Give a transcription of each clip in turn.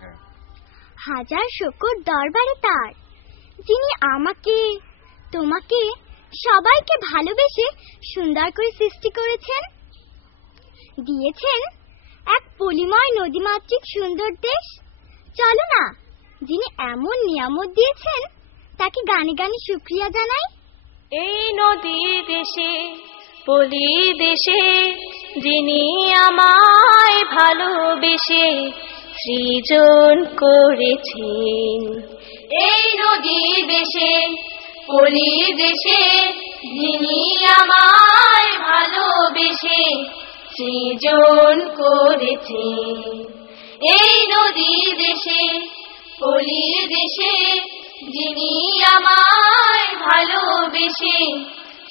হ্যাঁ। হাজার শুকর দরবারে তার, যিনি আমাকে, তোমাকে, সবাইকে ভালোবেসে সুন্দর করে সৃষ্টি করেছেন, দিয়েছেন এক পলিময় নদীমাতৃক সুন্দর দেশ। চলো না, যিনি এমন নিয়ামত দিয়েছেন তাকে গানে গানে শুকরিয়া জানাই। এই নদী দেশে, পলি দেশে, যিনি আমায় ভালোবেসে সৃজন করেছেন। এই নদী দেশে, পলি দেশে, যিনি আমায় ভালোবেসে সৃজন করেছেন। এই নদী দেশে, পলি দেশে, যিনি আমায় ভালোবেসে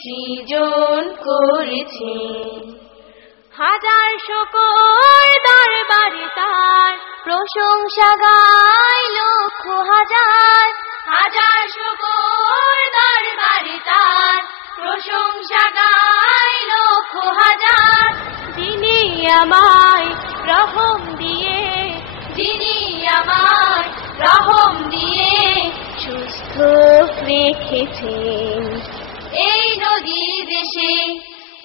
সৃজন করেছেন। হাজার শুকর দরবারে তার, প্রশংসা গায় লক্ষ হাজার। হাজার শুকর দরবারে তার, প্রশংসা গায় লক্ষ হাজার। যিনি আমায় রহম দিয়ে, যিনি আমায় রহম দিয়ে সুস্থ রেখেছেন। এই নদী দেশে,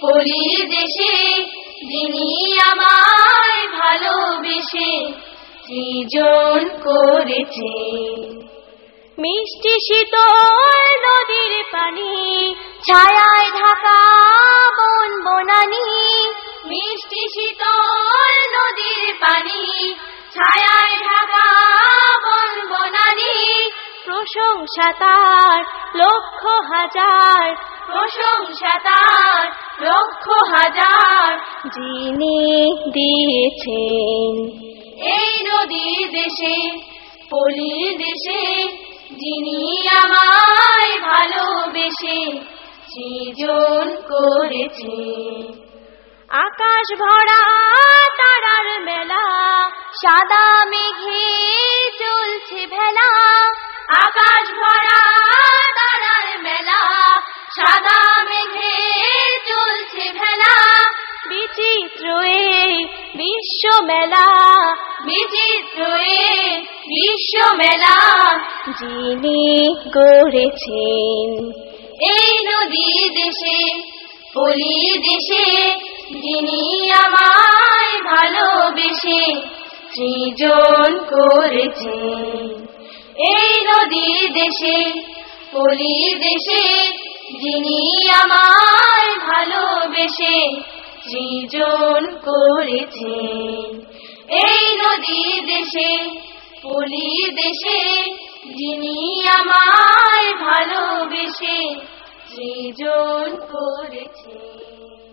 পলি দেশে, যিনি আমায় ভালোবেসে সৃজন করেছেন। মিষ্টি শীতল নদীর পানি, ছায়ায় ঢাকা বন বনানি। মিষ্টি শীতল নদীর পানি, ছায়ায় ঢাকা বন বনানি। প্রশংসা তার লক্ষ হাজার, প্রশংসা তার লক্ষ হাজার, যিনি দিয়েছেন। এই নদী দেশে, পলি দেশে, যিনি আমায় ভালোবেসে সৃজন করেছেন। আকাশ ভরা তারার মেলা, সাদা মেঘে চলছে ভেলা। আকাশ ভরা তারার মেলা, সাদা মেঘে চলছে ভেলা। বিচিত্র এই বিশ্ব মেলা, বিচিত্র এই বিশ্ব মেলা, যিনি গড়েছেন। এই নদী দেশে, পলি দেশে, যিনি আমায় ভালোবেসে সৃজন করেছেন। এই নদী দেশে, পলি দেশে, যিনি আমায় ভালোবেসে সৃজন করেছেন। এই নদী দেশে, পলি দেশে, যিনি আমায় ভালোবেসে সৃজন করেছেন।